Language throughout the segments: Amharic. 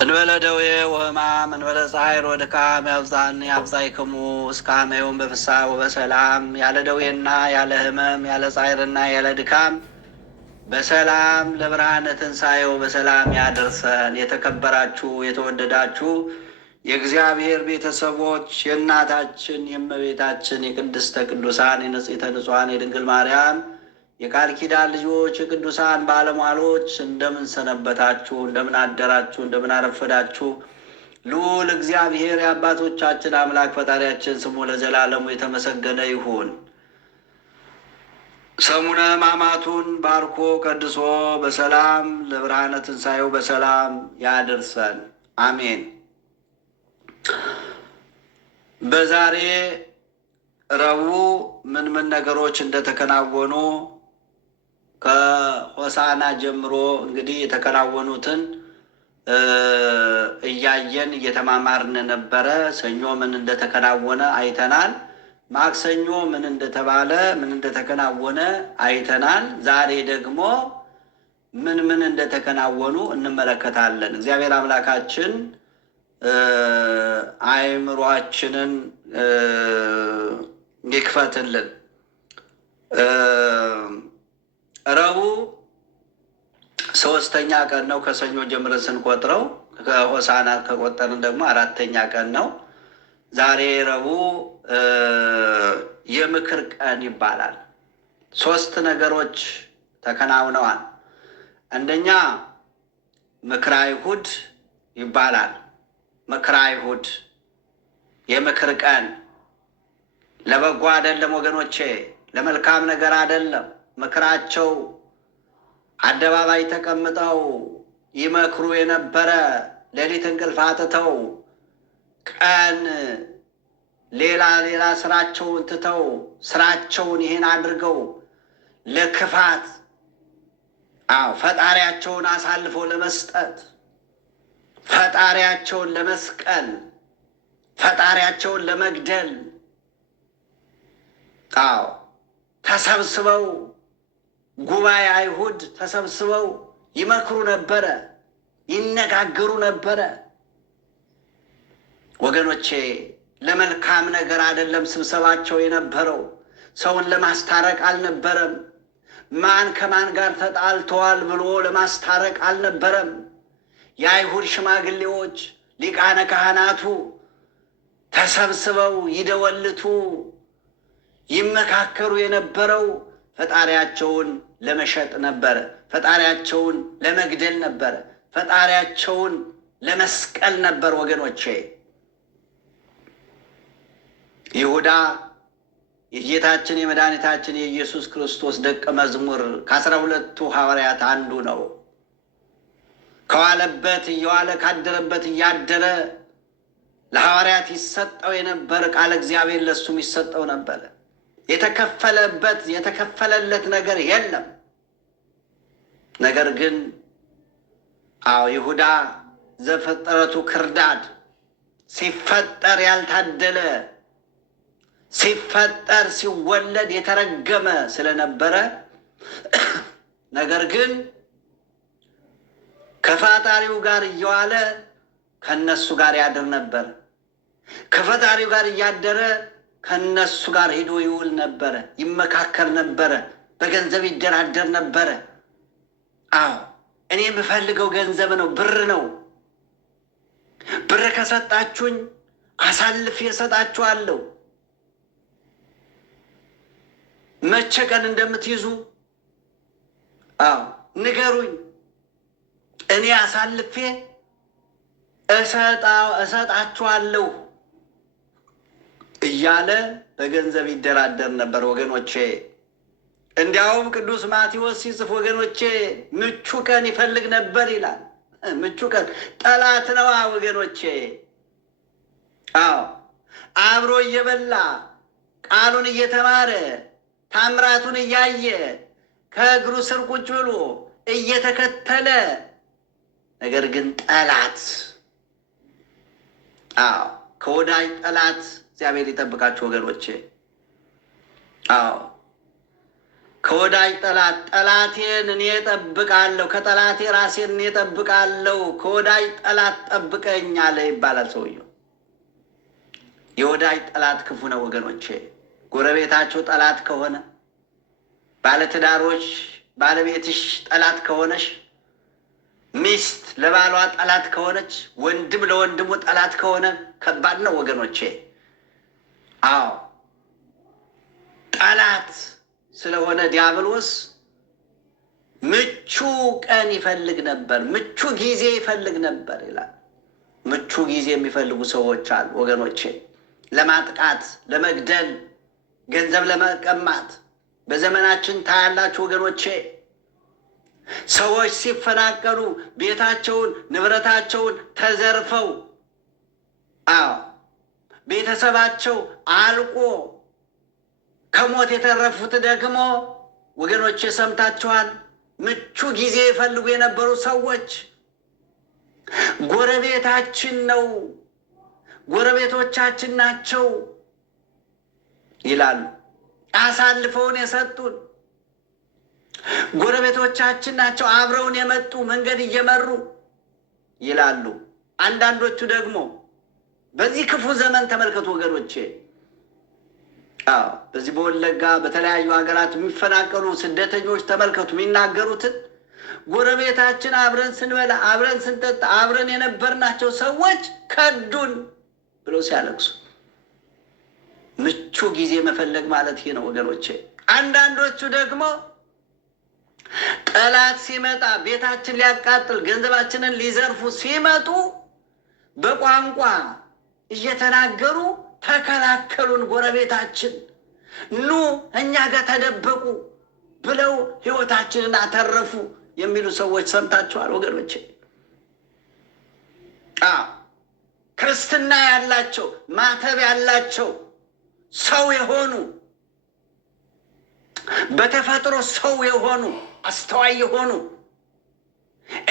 እንበለ ደዌ ወሕማም እንበለ ጻዕር ወድካም ያብዛይክሙ እስከ አመ ዮም በፍስሐ ወበሰላም። ያለ ደዌና ያለ ሕመም ያለ ጻዕርና ያለ ድካም በሰላም ለብርሃነ ትንሣኤው በሰላም ያደርሰን። የተከበራችሁ የተወደዳችሁ የእግዚአብሔር ቤተሰቦች የእናታችን የእመቤታችን የቅድስተ ቅዱሳን የንጽሕተ ንጹሐን የድንግል ማርያም የቃል ኪዳን ልጆች የቅዱሳን ባለሟሎች እንደምን ሰነበታችሁ? እንደምን አደራችሁ? እንደምን አረፈዳችሁ? ልዑል እግዚአብሔር የአባቶቻችን አምላክ ፈጣሪያችን ስሙ ለዘላለሙ የተመሰገነ ይሁን። ሰሙነ ሕማማቱን ባርኮ ቀድሶ በሰላም ለብርሃነ ትንሣኤው በሰላም ያደርሰን፣ አሜን። በዛሬ ረቡዕ ምን ነገሮች እንደተከናወኑ ከሆሳና ጀምሮ እንግዲህ የተከናወኑትን እያየን እየተማማርን ነበረ። ሰኞ ምን እንደተከናወነ አይተናል። ማክሰኞ ምን እንደተባለ ምን እንደተከናወነ አይተናል። ዛሬ ደግሞ ምን እንደተከናወኑ እንመለከታለን። እግዚአብሔር አምላካችን አእምሯችንን ይክፈትልን። ረቡዕ ሶስተኛ ቀን ነው ከሰኞ ጀምረን ስንቆጥረው፣ ከሆሳና ከቆጠርን ደግሞ አራተኛ ቀን ነው። ዛሬ ረቡዕ የምክር ቀን ይባላል። ሶስት ነገሮች ተከናውነዋል። አንደኛ ምክረ አይሁድ ይባላል። ምክረ አይሁድ የምክር ቀን ለበጎ አይደለም ወገኖቼ፣ ለመልካም ነገር አይደለም። ምክራቸው አደባባይ ተቀምጠው ይመክሩ የነበረ ሌሊት እንቅልፍ አጥተው ቀን ሌላ ስራቸውን ትተው ስራቸውን ይሄን አድርገው ለክፋት ፈጣሪያቸውን አሳልፈው ለመስጠት፣ ፈጣሪያቸውን ለመስቀል፣ ፈጣሪያቸውን ለመግደል ተሰብስበው ጉባኤ አይሁድ ተሰብስበው ይመክሩ ነበረ፣ ይነጋገሩ ነበረ። ወገኖቼ ለመልካም ነገር አይደለም ስብሰባቸው የነበረው። ሰውን ለማስታረቅ አልነበረም። ማን ከማን ጋር ተጣልተዋል ብሎ ለማስታረቅ አልነበረም። የአይሁድ ሽማግሌዎች ሊቃነ ካህናቱ ተሰብስበው ይደወልቱ ይመካከሩ የነበረው ፈጣሪያቸውን ለመሸጥ ነበረ። ፈጣሪያቸውን ለመግደል ነበረ። ፈጣሪያቸውን ለመስቀል ነበር። ወገኖቼ ይሁዳ የጌታችን የመድኃኒታችን የኢየሱስ ክርስቶስ ደቀ መዝሙር ከ12ቱ ሐዋርያት አንዱ ነው። ከዋለበት እየዋለ ካደረበት እያደረ ለሐዋርያት ይሰጠው የነበር ቃለ እግዚአብሔር ለሱም ይሰጠው ነበረ። የተከፈለለት ነገር የለም። ነገር ግን ይሁዳ ዘፍጥረቱ ክርዳድ ሲፈጠር ያልታደለ ሲፈጠር ሲወለድ የተረገመ ስለነበረ ነገር ግን ከፈጣሪው ጋር እየዋለ ከነሱ ጋር ያድር ነበር። ከፈጣሪው ጋር እያደረ ከነሱ ጋር ሄዶ ይውል ነበረ፣ ይመካከር ነበረ፣ በገንዘብ ይደራደር ነበረ። እኔ የምፈልገው ገንዘብ ነው፣ ብር ነው። ብር ከሰጣችሁኝ አሳልፌ እሰጣችኋለሁ። መቼ ቀን እንደምትይዙ ንገሩኝ፣ እኔ አሳልፌ እሰጣችኋለሁ እያለ በገንዘብ ይደራደር ነበር ወገኖቼ። እንዲያውም ቅዱስ ማቴዎስ ሲጽፍ ወገኖቼ ምቹ ቀን ይፈልግ ነበር ይላል። ምቹ ቀን ጠላት ነዋ ወገኖቼ። አብሮ እየበላ ቃሉን እየተማረ ታምራቱን እያየ ከእግሩ ስር ቁጭ ብሎ እየተከተለ ነገር ግን ጠላት ከወዳጅ ጠላት እግዚአብሔር ይጠብቃችሁ ወገኖቼ። ከወዳጅ ጠላት ጠላቴን እኔ እጠብቃለሁ፣ ከጠላቴ ራሴን እኔ እጠብቃለሁ፣ ከወዳጅ ጠላት ጠብቀኝ አለ ይባላል ሰውየው። የወዳጅ ጠላት ክፉ ነው ወገኖቼ። ጎረቤታችሁ ጠላት ከሆነ፣ ባለትዳሮች ባለቤትሽ ጠላት ከሆነሽ፣ ሚስት ለባሏ ጠላት ከሆነች፣ ወንድም ለወንድሙ ጠላት ከሆነ ከባድ ነው ወገኖቼ። አዎ ጠላት ስለሆነ ዲያብሎስ ምቹ ቀን ይፈልግ ነበር፣ ምቹ ጊዜ ይፈልግ ነበር ይላል። ምቹ ጊዜ የሚፈልጉ ሰዎች አሉ ወገኖቼ፣ ለማጥቃት፣ ለመግደል፣ ገንዘብ ለመቀማት። በዘመናችን ታያላችሁ ወገኖቼ፣ ሰዎች ሲፈናቀሉ ቤታቸውን ንብረታቸውን ተዘርፈው፣ አዎ ቤተሰባቸው አልቆ ከሞት የተረፉት ደግሞ ወገኖቼ ሰምታችኋል። ምቹ ጊዜ ይፈልጉ የነበሩ ሰዎች ጎረቤታችን ነው፣ ጎረቤቶቻችን ናቸው ይላሉ። አሳልፈውን የሰጡን ጎረቤቶቻችን ናቸው፣ አብረውን የመጡ መንገድ እየመሩ ይላሉ። አንዳንዶቹ ደግሞ በዚህ ክፉ ዘመን ተመልከቱ ወገኖቼ፣ በዚህ በወለጋ በተለያዩ ሀገራት የሚፈናቀሉ ስደተኞች ተመልከቱ የሚናገሩትን። ጎረቤታችን አብረን ስንበላ አብረን ስንጠጣ አብረን የነበርናቸው ሰዎች ከዱን ብለው ሲያለቅሱ፣ ምቹ ጊዜ መፈለግ ማለት ይሄ ነው ወገኖቼ። አንዳንዶቹ ደግሞ ጠላት ሲመጣ ቤታችን ሊያቃጥል ገንዘባችንን ሊዘርፉ ሲመጡ በቋንቋ እየተናገሩ ተከላከሉን፣ ጎረቤታችን ኑ እኛ ጋር ተደበቁ ብለው ሕይወታችንን አተረፉ የሚሉ ሰዎች ሰምታችኋል ወገኖቼ። ክርስትና ያላቸው ማተብ ያላቸው ሰው የሆኑ በተፈጥሮ ሰው የሆኑ አስተዋይ የሆኑ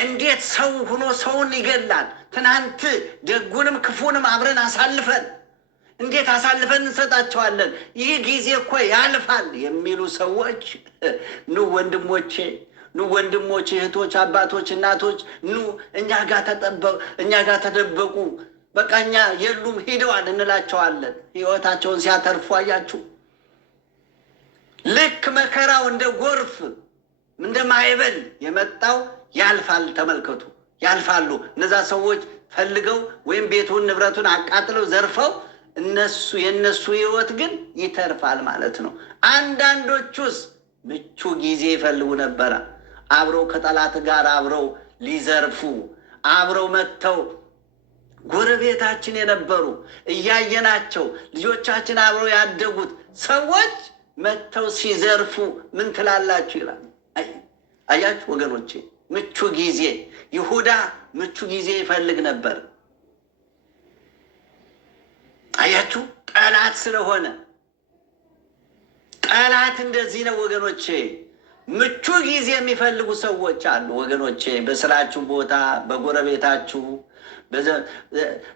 እንዴት ሰው ሆኖ ሰውን ይገላል? ትናንት ደጉንም ክፉንም አብረን አሳልፈን እንዴት አሳልፈን እንሰጣቸዋለን? ይህ ጊዜ እኮ ያልፋል የሚሉ ሰዎች ኑ ወንድሞቼ፣ ኑ ወንድሞች፣ እህቶች፣ አባቶች፣ እናቶች ኑ እኛ ጋር ተደበቁ፣ በቃ እኛ የሉም ሂደዋል እንላቸዋለን። ሕይወታቸውን ሲያተርፉ አያችሁ። ልክ መከራው እንደ ጎርፍ እንደ ማዕበል የመጣው ያልፋል። ተመልከቱ፣ ያልፋሉ። እነዛ ሰዎች ፈልገው ወይም ቤቱን ንብረቱን አቃጥለው ዘርፈው የእነሱ ሕይወት ግን ይተርፋል ማለት ነው። አንዳንዶቹስ ምቹ ጊዜ ይፈልጉ ነበረ። አብረው ከጠላት ጋር አብረው ሊዘርፉ አብረው መጥተው ጎረቤታችን የነበሩ እያየናቸው ልጆቻችን አብረው ያደጉት ሰዎች መጥተው ሲዘርፉ ምን ትላላችሁ ይላል። አያችሁ ወገኖቼ፣ ምቹ ጊዜ ይሁዳ ምቹ ጊዜ ይፈልግ ነበር። አያችሁ፣ ጠላት ስለሆነ ጠላት እንደዚህ ነው ወገኖቼ። ምቹ ጊዜ የሚፈልጉ ሰዎች አሉ ወገኖቼ። በስራችሁ ቦታ፣ በጎረቤታችሁ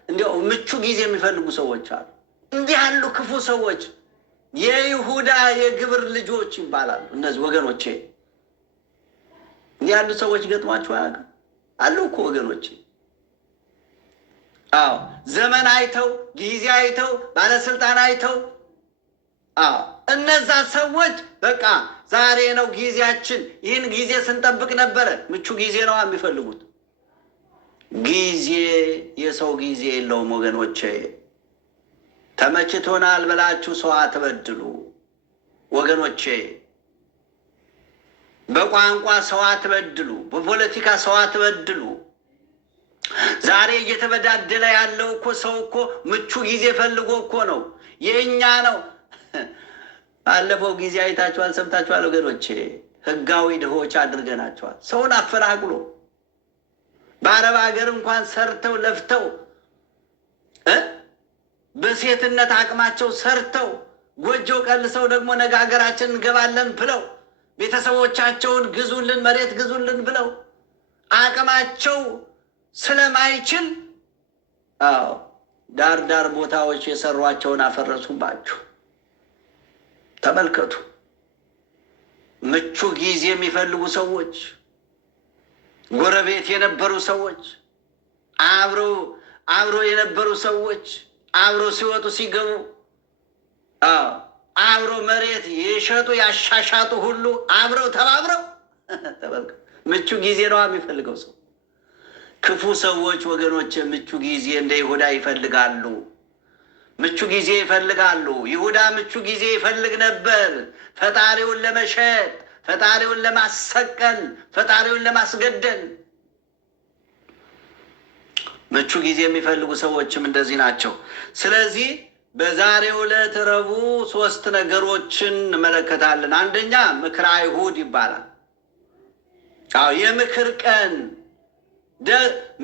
እንዲያው ምቹ ጊዜ የሚፈልጉ ሰዎች አሉ። እንዲህ ያሉ ክፉ ሰዎች የይሁዳ የግብር ልጆች ይባላሉ እነዚህ ወገኖቼ። እንዲህ ያሉ ሰዎች ገጥሟችሁ አሉ እኮ ወገኖቼ። አዎ ዘመን አይተው ጊዜ አይተው ባለስልጣን አይተው እነዛ ሰዎች በቃ ዛሬ ነው ጊዜያችን፣ ይህን ጊዜ ስንጠብቅ ነበረ። ምቹ ጊዜ ነው የሚፈልጉት። ጊዜ የሰው ጊዜ የለውም ወገኖቼ። ተመችቶናል ብላችሁ ሰው አትበድሉ ወገኖቼ። በቋንቋ ሰው አትበድሉ፣ በፖለቲካ ሰው አትበድሉ። ዛሬ እየተበዳደለ ያለው እኮ ሰው እኮ ምቹ ጊዜ ፈልጎ እኮ ነው። የእኛ ነው። ባለፈው ጊዜ አይታችኋል፣ ሰምታችኋል ወገኖቼ። ህጋዊ ድሆች አድርገናቸዋል። ሰውን አፈናቅሎ በአረብ ሀገር እንኳን ሰርተው ለፍተው በሴትነት አቅማቸው ሰርተው ጎጆ ቀልሰው ደግሞ ነገ ሀገራችን እንገባለን ብለው ቤተሰቦቻቸውን ግዙልን፣ መሬት ግዙልን ብለው አቅማቸው ስለማይችል ዳር ዳር ቦታዎች የሰሯቸውን አፈረሱባችሁ። ተመልከቱ። ምቹ ጊዜ የሚፈልጉ ሰዎች፣ ጎረቤት የነበሩ ሰዎች፣ አብረው የነበሩ ሰዎች፣ አብረው ሲወጡ ሲገቡ፣ አብረው መሬት የሸጡ ያሻሻጡ ሁሉ አብረው ተባብረው ምቹ ጊዜ ነው የሚፈልገው ሰው። ክፉ ሰዎች ወገኖች ምቹ ጊዜ እንደ ይሁዳ ይፈልጋሉ። ምቹ ጊዜ ይፈልጋሉ። ይሁዳ ምቹ ጊዜ ይፈልግ ነበር፣ ፈጣሪውን ለመሸጥ፣ ፈጣሪውን ለማሰቀል፣ ፈጣሪውን ለማስገደል። ምቹ ጊዜ የሚፈልጉ ሰዎችም እንደዚህ ናቸው። ስለዚህ በዛሬው ዕለት ረቡዕ 3 ነገሮችን እንመለከታለን። አንደኛ ምክረ አይሁድ ይባላል። የምክር ቀን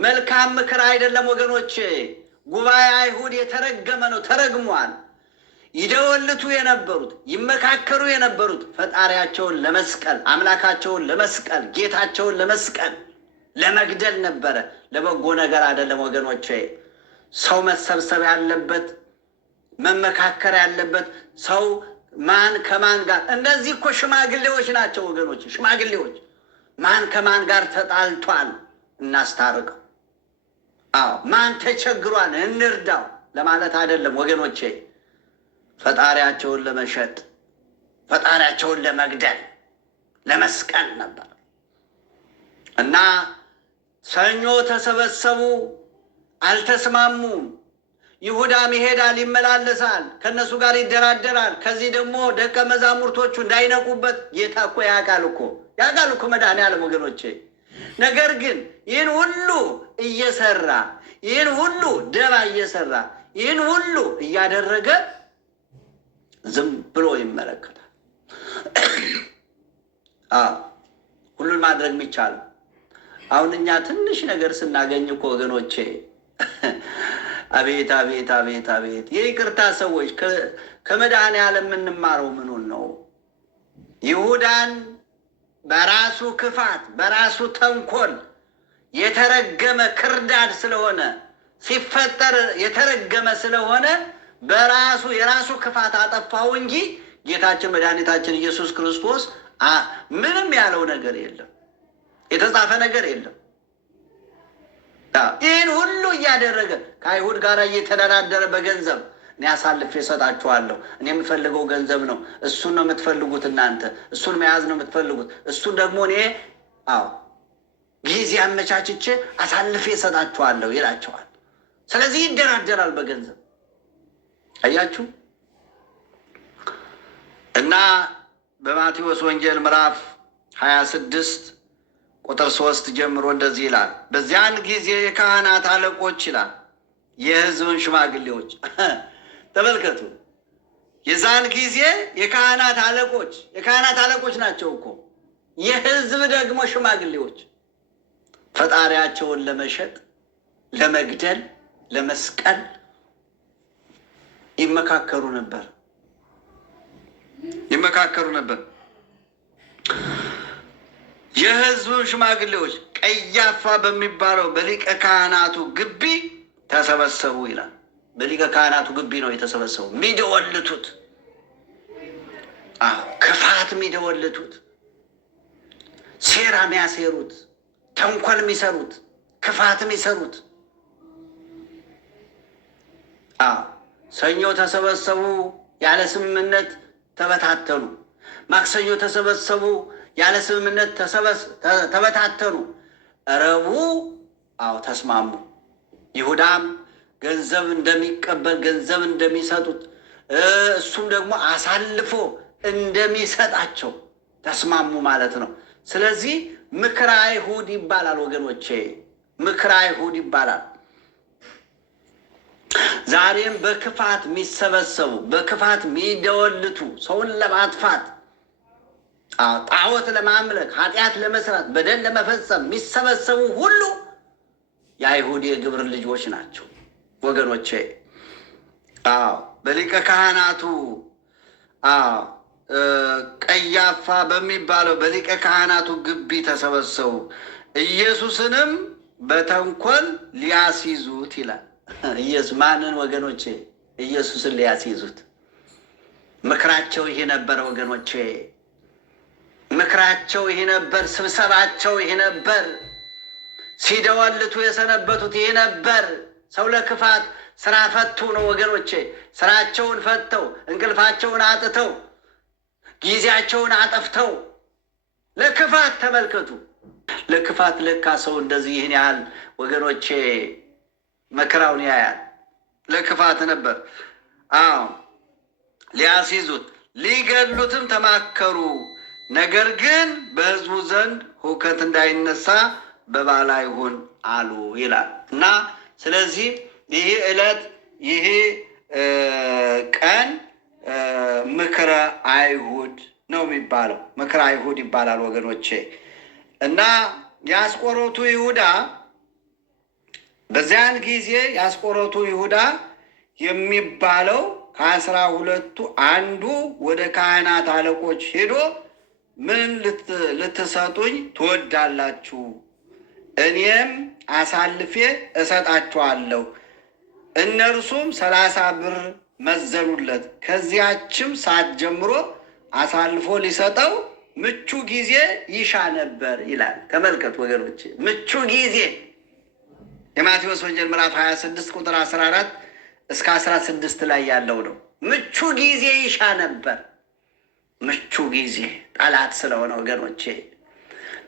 መልካም ምክር አይደለም ወገኖቼ። ጉባኤ አይሁድ የተረገመ ነው፣ ተረግሟል። ይደወልቱ የነበሩት ይመካከሩ የነበሩት ፈጣሪያቸውን ለመስቀል፣ አምላካቸውን ለመስቀል፣ ጌታቸውን ለመስቀል፣ ለመግደል ነበረ። ለበጎ ነገር አይደለም ወገኖቼ። ሰው መሰብሰብ ያለበት መመካከር ያለበት ሰው ማን ከማን ጋር። እነዚህ እኮ ሽማግሌዎች ናቸው ወገኖች፣ ሽማግሌዎች። ማን ከማን ጋር ተጣልቷል እናስታርቀው። ማን ተቸግሯል እንርዳው ለማለት አይደለም ወገኖቼ። ፈጣሪያቸውን ለመሸጥ፣ ፈጣሪያቸውን ለመግደል፣ ለመስቀል ነበር እና ሰኞ ተሰበሰቡ፣ አልተስማሙም። ይሁዳም ይሄዳል፣ ይመላለሳል፣ ከእነሱ ጋር ይደራደራል። ከዚህ ደግሞ ደቀ መዛሙርቶቹ እንዳይነቁበት ጌታ እኮ ያውቃል እኮ መድኃኔዓለም ወገኖቼ። ነገር ግን ይህን ሁሉ እየሰራ ይህን ሁሉ ደባ እየሰራ ይህን ሁሉ እያደረገ ዝም ብሎ ይመለከታል። ሁሉን ማድረግ የሚቻል አሁን እኛ ትንሽ ነገር ስናገኝ እኮ ወገኖቼ አቤት አቤት አቤት አቤት! የይቅርታ ሰዎች ከመድኃኔዓለም የምንማረው ምኑን ነው? ይሁዳን በራሱ ክፋት በራሱ ተንኮል የተረገመ ክርዳድ ስለሆነ ሲፈጠር የተረገመ ስለሆነ የራሱ ክፋት አጠፋው እንጂ ጌታችን መድኃኒታችን ኢየሱስ ክርስቶስ ምንም ያለው ነገር የለም፣ የተጻፈ ነገር የለም። ይህን ሁሉ እያደረገ ከአይሁድ ጋር እየተደራደረ በገንዘብ እኔ አሳልፌ እሰጣችኋለሁ፣ እኔ የምፈልገው ገንዘብ ነው፣ እሱን ነው የምትፈልጉት እናንተ፣ እሱን መያዝ ነው የምትፈልጉት፣ እሱን ደግሞ እኔ ጊዜ አመቻችቼ አሳልፌ እሰጣችኋለሁ ይላቸዋል። ስለዚህ ይደራደራል በገንዘብ አያችሁ። እና በማቴዎስ ወንጌል ምዕራፍ 26 ቁጥር 3 ጀምሮ እንደዚህ ይላል። በዚያን ጊዜ የካህናት አለቆች ይላል የሕዝብን ሽማግሌዎች ተመልከቱ። የዛን ጊዜ የካህናት አለቆች ናቸው እኮ የሕዝብ ደግሞ ሽማግሌዎች ፈጣሪያቸውን ለመሸጥ፣ ለመግደል፣ ለመስቀል ይመካከሩ ነበር። የሕዝቡ ሽማግሌዎች ቀያፋ በሚባለው በሊቀ ካህናቱ ግቢ ተሰበሰቡ ይላል። በሊቀ ካህናቱ ግቢ ነው የተሰበሰቡ። የሚደወልቱት ክፋት የሚደወልቱት፣ ሴራ የሚያሴሩት፣ ተንኮል የሚሰሩት፣ ክፋት የሚሰሩት። ሰኞ ተሰበሰቡ፣ ያለ ስምምነት ተበታተኑ። ማክሰኞ ተሰበሰቡ፣ ያለ ስምምነት ተበታተኑ። ረቡዕ ተስማሙ። ይሁዳም ገንዘብ እንደሚቀበል ገንዘብ እንደሚሰጡት እሱም ደግሞ አሳልፎ እንደሚሰጣቸው ተስማሙ ማለት ነው። ስለዚህ ምክረ አይሁድ ይባላል ወገኖቼ፣ ምክረ አይሁድ ይባላል። ዛሬም በክፋት የሚሰበሰቡ በክፋት የሚደወልቱ ሰውን ለማጥፋት ጣዖት ለማምለክ ኃጢአት ለመስራት በደል ለመፈጸም የሚሰበሰቡ ሁሉ የአይሁድ የግብር ልጆች ናቸው ወገኖቼ። በሊቀ ካህናቱ ቀያፋ በሚባለው በሊቀ ካህናቱ ግቢ ተሰበሰቡ፣ ኢየሱስንም በተንኮል ሊያስይዙት ይላል። ማንን ወገኖቼ? ኢየሱስን ሊያስይዙት። ምክራቸው ይሄ ነበረ ወገኖቼ። ምክራቸው ይሄ ነበር። ስብሰባቸው ይሄ ነበር። ሲደወልቱ የሰነበቱት ይሄ ነበር። ሰው ለክፋት ስራ ፈቱ ነው ወገኖቼ። ስራቸውን ፈተው እንቅልፋቸውን አጥተው ጊዜያቸውን አጠፍተው ለክፋት ተመልከቱ። ለክፋት ለካ ሰው እንደዚህ ይህን ያህል ወገኖቼ መከራውን ያያል። ለክፋት ነበር። ሊያስይዙት ሊገድሉትም ተማከሩ። ነገር ግን በሕዝቡ ዘንድ ሁከት እንዳይነሳ በበዓል አይሁን አሉ ይላል እና ስለዚህ ይህ ዕለት ይህ ቀን ምክረ አይሁድ ነው የሚባለው። ምክረ አይሁድ ይባላል ወገኖቼ። እና የአስቆሮቱ ይሁዳ በዚያን ጊዜ የአስቆሮቱ ይሁዳ የሚባለው ከ12 አንዱ ወደ ካህናት አለቆች ሄዶ ምን ልትሰጡኝ ትወዳላችሁ? እኔም አሳልፌ እሰጣችኋለሁ። እነርሱም 30 ብር መዘኑለት። ከዚያችም ሰዓት ጀምሮ አሳልፎ ሊሰጠው ምቹ ጊዜ ይሻ ነበር ይላል። ተመልከቱ ወገኖች፣ ምቹ ጊዜ የማቴዎስ ወንጌል ምዕራፍ 26 ቁጥር 14 እስከ 16 ላይ ያለው ነው። ምቹ ጊዜ ይሻ ነበር። ምቹ ጊዜ ጠላት ስለሆነ ወገኖቼ፣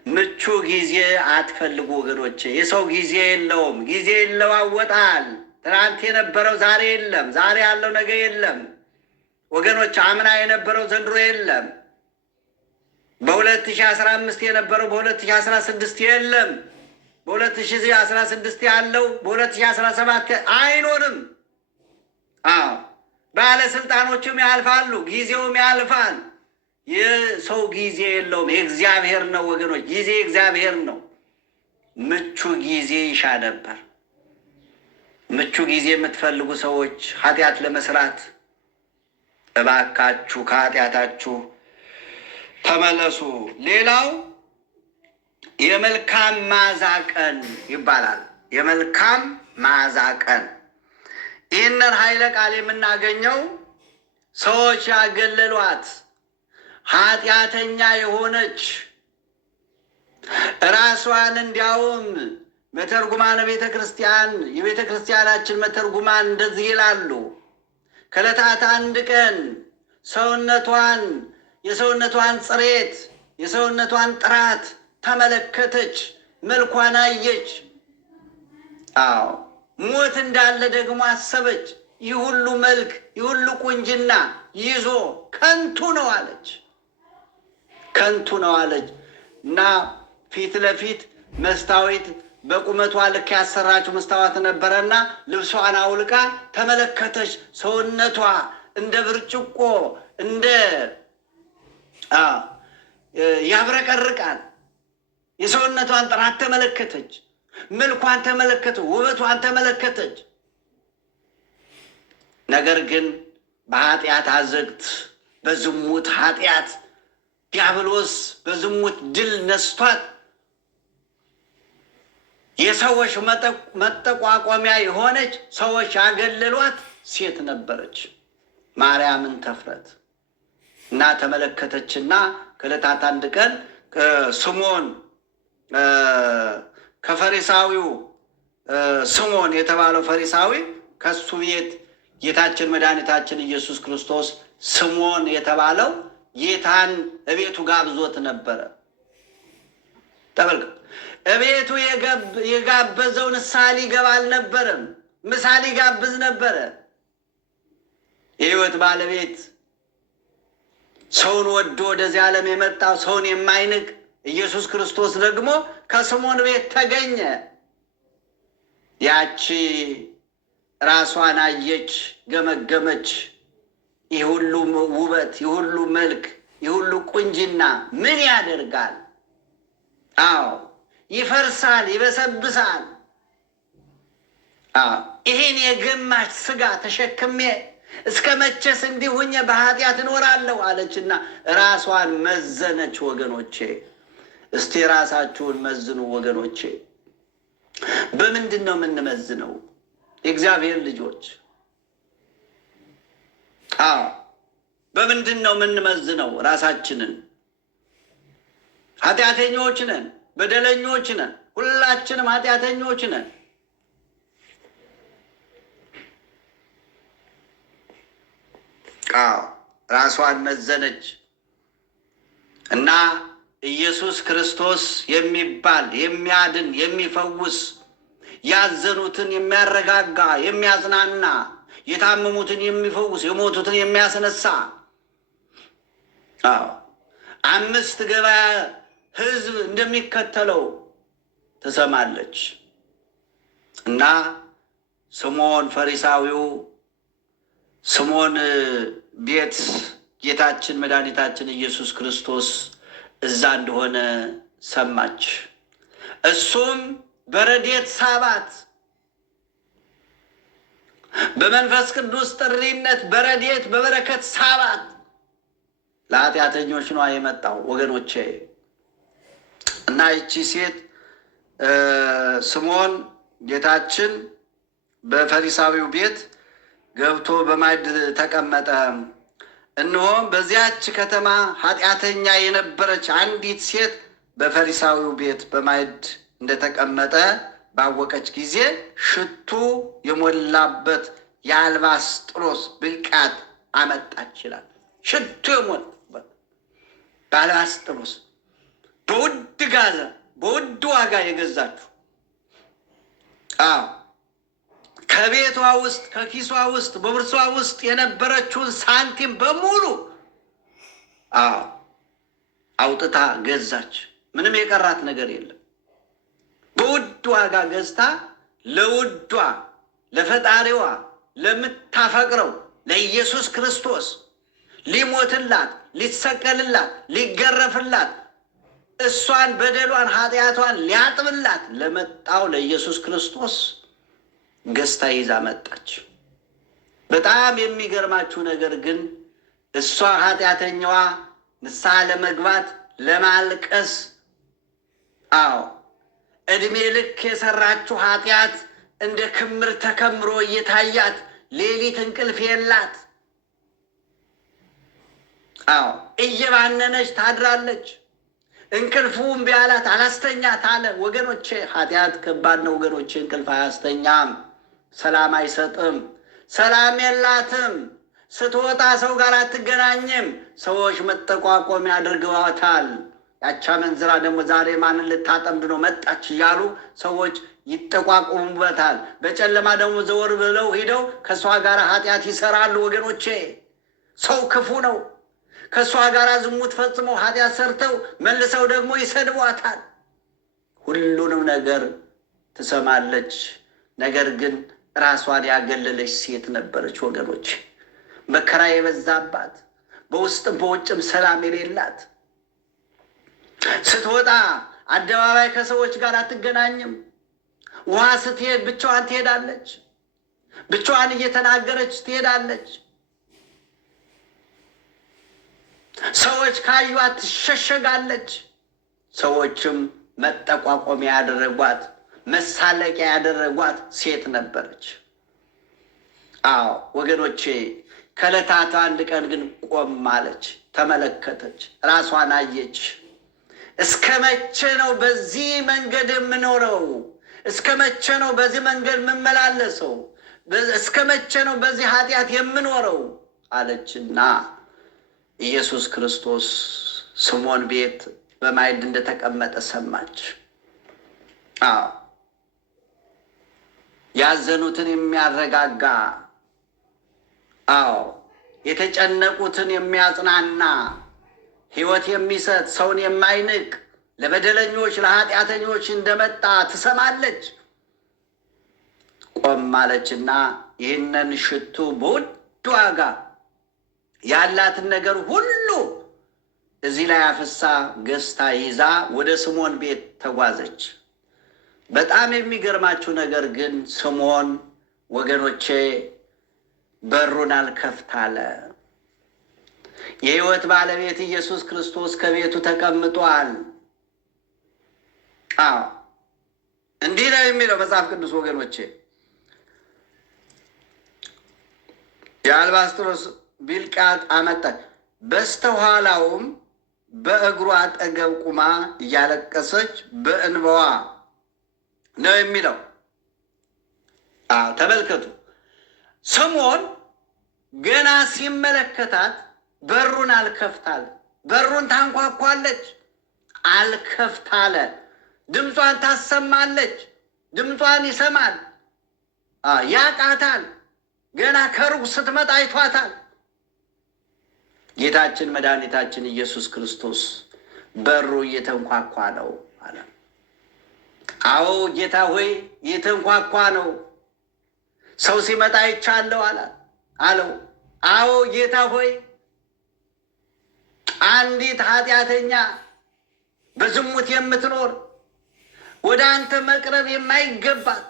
ምቹ ጊዜ አትፈልጉ ወገኖቼ። የሰው ጊዜ የለውም። ጊዜ ይለዋወጣል። ትናንት የነበረው ዛሬ የለም። ዛሬ ያለው ነገ የለም ወገኖች። አምና የነበረው ዘንድሮ የለም። በ2015 የነበረው በ2016 የለም። በ2016 ያለው በ2017 አይኖርም። ባለስልጣኖቹም ያልፋሉ፣ ጊዜውም ያልፋል። የሰው ጊዜ የለውም፣ የእግዚአብሔር ነው ወገኖች። ጊዜ እግዚአብሔር ነው። ምቹ ጊዜ ይሻ ነበር። ምቹ ጊዜ የምትፈልጉ ሰዎች ኃጢአት ለመስራት እባካችሁ ከኃጢአታችሁ ተመለሱ። ሌላው የመልካም መዓዛ ቀን ይባላል። የመልካም መዓዛ ቀን። ይህንን ኃይለ ቃል የምናገኘው ሰዎች ያገለሏት ኃጢአተኛ የሆነች ራሷን እንዲያውም መተርጉማን ቤተ ክርስቲያን የቤተ ክርስቲያናችን መተርጉማን እንደዚህ ይላሉ። ከዕለታት አንድ ቀን የሰውነቷን ጽሬት የሰውነቷን ጥራት ተመለከተች፣ መልኳን አየች። ሞት እንዳለ ደግሞ አሰበች። ይህ ሁሉ መልክ ይህ ሁሉ ቁንጅና ይዞ ከንቱ ነው አለች። ከንቱ ነው አለች እና ፊት ለፊት መስታወት በቁመቷ ልክ ያሰራችው መስታወት ነበረና ልብሷን አውልቃ ተመለከተች። ሰውነቷ እንደ ብርጭቆ እንደ ያብረቀርቃል። የሰውነቷን ጥራት ተመለከተች፣ መልኳን ተመለከተች፣ ውበቷን ተመለከተች። ነገር ግን በኃጢአት አዘግት በዝሙት ኃጢአት ዲያብሎስ በዝሙት ድል ነስቷት የሰዎች መጠቋቋሚያ የሆነች ሰዎች ያገለሏት ሴት ነበረች። ማርያምን ተፍረት እና ተመለከተችና ከዕለታት አንድ ቀን ስሞን ከፈሪሳዊው ስሞን የተባለው ፈሪሳዊ ከሱ ቤት ጌታችን መድኃኒታችን ኢየሱስ ክርስቶስ ስሞን የተባለው ጌታን እቤቱ ጋብዞት ነበረ። ተመልከቱ፣ እቤቱ የጋበዘው ንስሐ ሊገባ አልነበረም፣ ምሳ ሊጋብዝ ነበረ። የሕይወት ባለቤት ሰውን ወዶ ወደዚህ ዓለም የመጣው ሰውን የማይንቅ ኢየሱስ ክርስቶስ ደግሞ ከስሞን ቤት ተገኘ። ያቺ ራሷን አየች፣ ገመገመች። ይህ ሁሉ ውበት፣ ይህ ሁሉ መልክ፣ ይህ ሁሉ ቁንጅና ምን ያደርጋል? ይፈርሳል፣ ይበሰብሳል። ይህን የግማሽ ስጋ ተሸክሜ እስከ መቼስ እንዲህ ሁኜ በኃጢአት እኖራለሁ አለችና ራሷን መዘነች። ወገኖቼ እስቲ ራሳችሁን መዝኑ ወገኖቼ። በምንድን ነው የምንመዝነው? የእግዚአብሔር ልጆች በምንድን ነው የምንመዝነው ራሳችንን? ኃጢአተኞች ነን፣ በደለኞች ነን፣ ሁላችንም ኃጢአተኞች ነን። ራሷን መዘነች እና ኢየሱስ ክርስቶስ የሚባል የሚያድን የሚፈውስ ያዘኑትን የሚያረጋጋ የሚያጽናና የታመሙትን የሚፈውስ የሞቱትን የሚያስነሳ 5 ገበያ ሕዝብ እንደሚከተለው ትሰማለች እና ስምዖን ፈሪሳዊው ስምዖን ቤት ጌታችን መድኃኒታችን ኢየሱስ ክርስቶስ እዛ እንደሆነ ሰማች። እሱም በረድኤት ሳባት፣ በመንፈስ ቅዱስ ጥሪነት በረድኤት በበረከት ሳባት። ለኃጢአተኞች ነው የመጣው ወገኖቼ። እና ይቺ ሴት ስምዖን ጌታችን በፈሪሳዊው ቤት ገብቶ በማዕድ ተቀመጠ። እነሆም በዚያች ከተማ ኃጢአተኛ የነበረች አንዲት ሴት በፈሪሳዊው ቤት በማዕድ እንደተቀመጠ ባወቀች ጊዜ ሽቱ የሞላበት የአልባስጥሮስ ብልቃጥ አመጣች ይላል። ሽቱ የሞላበት በአልባስጥሮስ በውድ ጋዘ በውድ ዋጋ የገዛችሁ ከቤቷ ውስጥ ከኪሷ ውስጥ በብርሷ ውስጥ የነበረችውን ሳንቲም በሙሉ አውጥታ ገዛች። ምንም የቀራት ነገር የለም። በውድ ዋጋ ገዝታ ለውዷ ለፈጣሪዋ ለምታፈቅረው ለኢየሱስ ክርስቶስ ሊሞትላት፣ ሊሰቀልላት፣ ሊገረፍላት እሷን በደሏን ኃጢአቷን ሊያጥብላት ለመጣው ለኢየሱስ ክርስቶስ ገዝታ ይዛ መጣች። በጣም የሚገርማችሁ ነገር ግን እሷ ኃጢአተኛዋ ንስሐ ለመግባት ለማልቀስ እድሜ ልክ የሰራችው ኃጢአት እንደ ክምር ተከምሮ እየታያት ሌሊት እንቅልፍ የላት። እየባነነች ታድራለች። እንቅልፉ እምቢ አላት፣ አላስተኛት አለ። ወገኖቼ ኃጢአት ከባድ ነው ወገኖቼ። እንቅልፍ አያስተኛም፣ ሰላም አይሰጥም፣ ሰላም የላትም። ስትወጣ ሰው ጋር አትገናኝም። ሰዎች መጠቋቆም ያደርገዋታል። ያቻ መንዝራ ደግሞ ዛሬ ማንን ልታጠምድ ነው መጣች እያሉ ሰዎች ይጠቋቁሙበታል። በጨለማ ደግሞ ዘወር ብለው ሂደው ከእሷ ጋር ኃጢአት ይሰራሉ። ወገኖቼ ሰው ክፉ ነው። ከእሷ ጋር ዝሙት ፈጽመው ኃጢአት ሰርተው መልሰው ደግሞ ይሰድቧታል። ሁሉንም ነገር ትሰማለች። ነገር ግን ራሷን ያገለለች ሴት ነበረች ወገኖች። መከራ የበዛባት በውስጥም በውጭም ሰላም የሌላት። ስትወጣ አደባባይ ከሰዎች ጋር አትገናኝም። ውሃ ስትሄድ ብቻዋን ትሄዳለች። ብቻዋን እየተናገረች ትሄዳለች። ሰዎች ካዩት ትሸሸጋለች። ሰዎችም መጠቋቆሚያ ያደረጓት መሳለቂያ ያደረጓት ሴት ነበረች። ወገኖቼ ከዕለታት አንድ ቀን ግን ቆም አለች፣ ተመለከተች፣ ራሷን አየች። እስከ መቼ ነው በዚህ መንገድ የምኖረው? እስከ መቼ ነው በዚህ መንገድ የምመላለሰው? እስከ መቼ ነው በዚህ ኃጢአት የምኖረው አለችና ኢየሱስ ክርስቶስ ስምዖን ቤት በማዕድ እንደተቀመጠ ሰማች። ያዘኑትን የሚያረጋጋ፣ የተጨነቁትን የሚያጽናና፣ ሕይወት የሚሰጥ፣ ሰውን የማይንቅ፣ ለበደለኞች ለኃጢአተኞች እንደመጣ ትሰማለች። ቆም አለችና ይህንን ሽቱ በውድ ዋጋ ያላትን ነገር ሁሉ እዚህ ላይ አፍሳ ገዝታ ይዛ ወደ ስምዖን ቤት ተጓዘች። በጣም የሚገርማችሁ ነገር ግን ስምዖን ወገኖቼ በሩን አልከፍት አለ። የሕይወት ባለቤት ኢየሱስ ክርስቶስ ከቤቱ ተቀምጧል። እንዲህ ነው የሚለው መጽሐፍ ቅዱስ ወገኖቼ። የአልባስጥሮስ ቢልቃጥ አመጣች፣ በስተኋላውም በእግሩ አጠገብ ቁማ እያለቀሰች በእንባዋ ነው የሚለው። ተመልከቱ። ስምዖን ገና ሲመለከታት በሩን አልከፍታል። በሩን ታንኳኳለች፣ አልከፍታለ። ድምጿን ታሰማለች፣ ድምጿን ይሰማል፣ ያቃታል። ገና ከሩቅ ስትመጣ አይቷታል። ጌታችን መድኃኒታችን ኢየሱስ ክርስቶስ በሩ እየተንኳኳ ነው አለ። አዎ ጌታ ሆይ እየተንኳኳ ነው፣ ሰው ሲመጣ አይቻለሁ አለው። አዎ ጌታ ሆይ አንዲት ኃጢአተኛ በዝሙት የምትኖር ወደ አንተ መቅረብ የማይገባት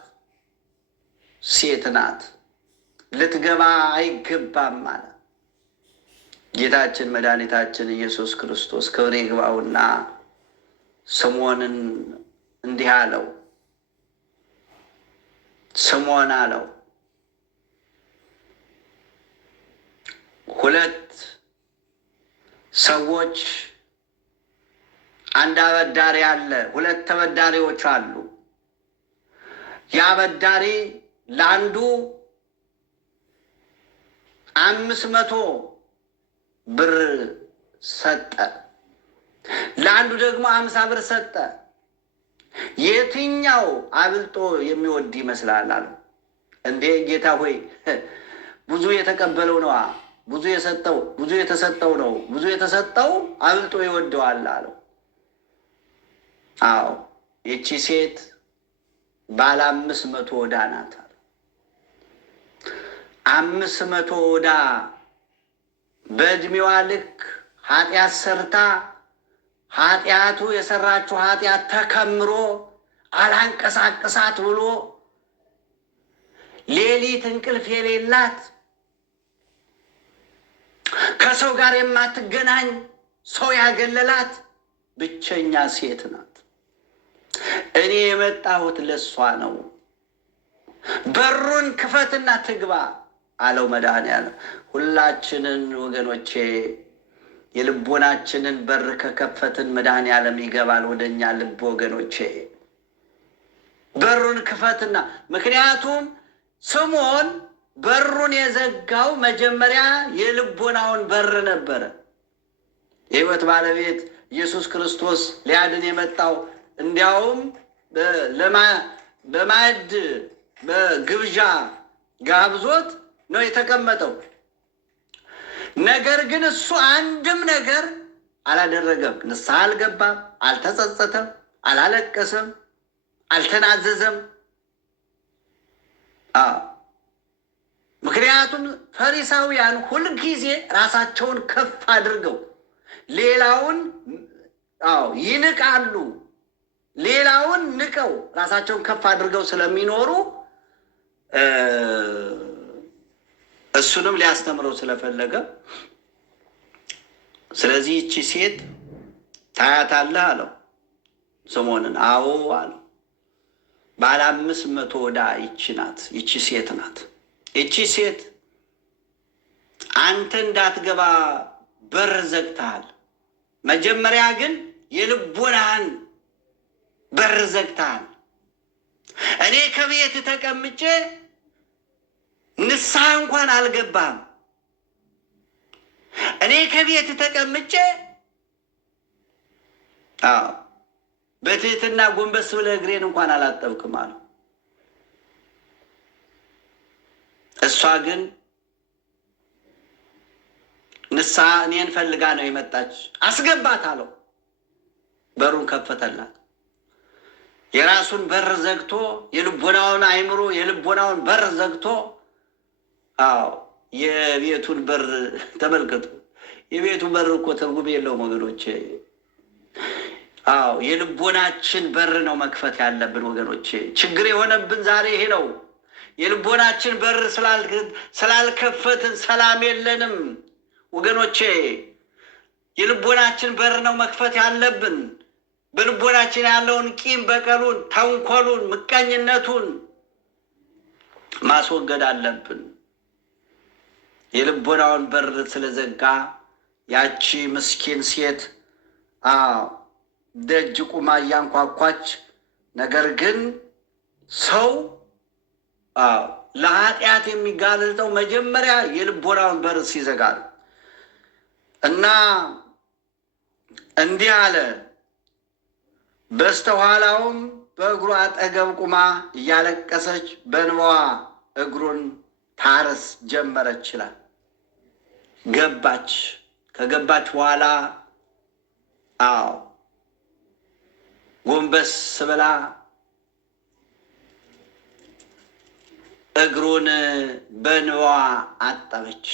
ሴት ናት፣ ልትገባ አይገባም አለ። ጌታችን መድኃኒታችን ኢየሱስ ክርስቶስ ክብር ይግባውና ስምዖንን እንዲህ አለው። ስምዖን አለው፣ ሁለት ሰዎች አንድ አበዳሪ አለ፣ ሁለት ተበዳሪዎች አሉ። የአበዳሪ ለአንዱ 500 ብር ሰጠ፣ ለአንዱ ደግሞ 50 ብር ሰጠ። የትኛው አብልጦ የሚወድ ይመስላል አሉ። እንዴ ጌታ ሆይ ብዙ የተቀበለው ነዋ፣ ብዙ የሰጠው ብዙ የተሰጠው ነው፣ ብዙ የተሰጠው አብልጦ ይወደዋል አለው። አዎ ይቺ ሴት ባለ 500 ዕዳ ናት። 500 ዕዳ በዕድሜዋ ልክ ኃጢአት ሰርታ ኃጢአቱ የሰራችው ኃጢአት ተከምሮ አላንቀሳቀሳት ብሎ ሌሊት እንቅልፍ የሌላት ከሰው ጋር የማትገናኝ ሰው ያገለላት ብቸኛ ሴት ናት። እኔ የመጣሁት ለሷ ነው፣ በሩን ክፈትና ትግባ አለው መድኃኒዓለም። ሁላችንን ወገኖቼ የልቦናችንን በር ከከፈትን መድኃኒዓለም ይገባል ወደኛ ልብ። ወገኖቼ በሩን ክፈትና፣ ምክንያቱም ስምዖን በሩን የዘጋው መጀመሪያ የልቦናውን በር ነበረ። የሕይወት ባለቤት ኢየሱስ ክርስቶስ ሊያድን የመጣው እንዲያውም በማዕድ በግብዣ ጋብዞት ነው የተቀመጠው። ነገር ግን እሱ አንድም ነገር አላደረገም። ንስሐ አልገባም፣ አልተጸጸተም፣ አላለቀሰም፣ አልተናዘዘም። ምክንያቱም ፈሪሳውያን ሁልጊዜ ራሳቸውን ከፍ አድርገው ሌላውን ይንቃሉ። ሌላውን ንቀው ራሳቸውን ከፍ አድርገው ስለሚኖሩ እሱንም ሊያስተምረው ስለፈለገ፣ ስለዚህ ይቺ ሴት ታያታለህ አለው ስምዖንን። አዎ አለው። ባለ 500 ዕዳ ይቺ ናት፣ ይቺ ሴት ናት። ይቺ ሴት አንተ እንዳትገባ በር ዘግተሃል። መጀመሪያ ግን የልቦናህን በር ዘግተሃል። እኔ ከቤት ተቀምጬ ንስሐ እንኳን አልገባም። እኔ ከቤት ተቀምጬ በትህትና ጎንበስ ብለህ እግሬን እንኳን አላጠብክም አለው። እሷ ግን ንስሐ እኔን ፈልጋ ነው የመጣች፣ አስገባት አለው። በሩን ከፈተላት። የራሱን በር ዘግቶ የልቦናውን አይምሮ የልቦናውን በር ዘግቶ የቤቱን በር ተመልከቱ። የቤቱ በር እኮ ትርጉም የለውም ወገኖቼ። የልቦናችን በር ነው መክፈት ያለብን ወገኖቼ። ችግር የሆነብን ዛሬ ይሄ ነው። የልቦናችን በር ስላልከፈትን ሰላም የለንም ወገኖቼ። የልቦናችን በር ነው መክፈት ያለብን። በልቦናችን ያለውን ቂም፣ በቀሉን፣ ተንኮሉን፣ ምቀኝነቱን ማስወገድ አለብን። የልቦናውን በር ስለዘጋ ያቺ ምስኪን ሴት ደጅ ቁማ እያንኳኳች፣ ነገር ግን ሰው ለኃጢአት የሚጋለጠው መጀመሪያ የልቦናውን በር ሲዘጋ ነው። እና እንዲህ አለ። በስተኋላውም በእግሩ አጠገብ ቁማ እያለቀሰች በእንባዋ እግሩን ታርስ ጀመረች ይላል። ገባች። ከገባች በኋላ ጎንበስ ብላ እግሩን በእንባዋ አጠበች።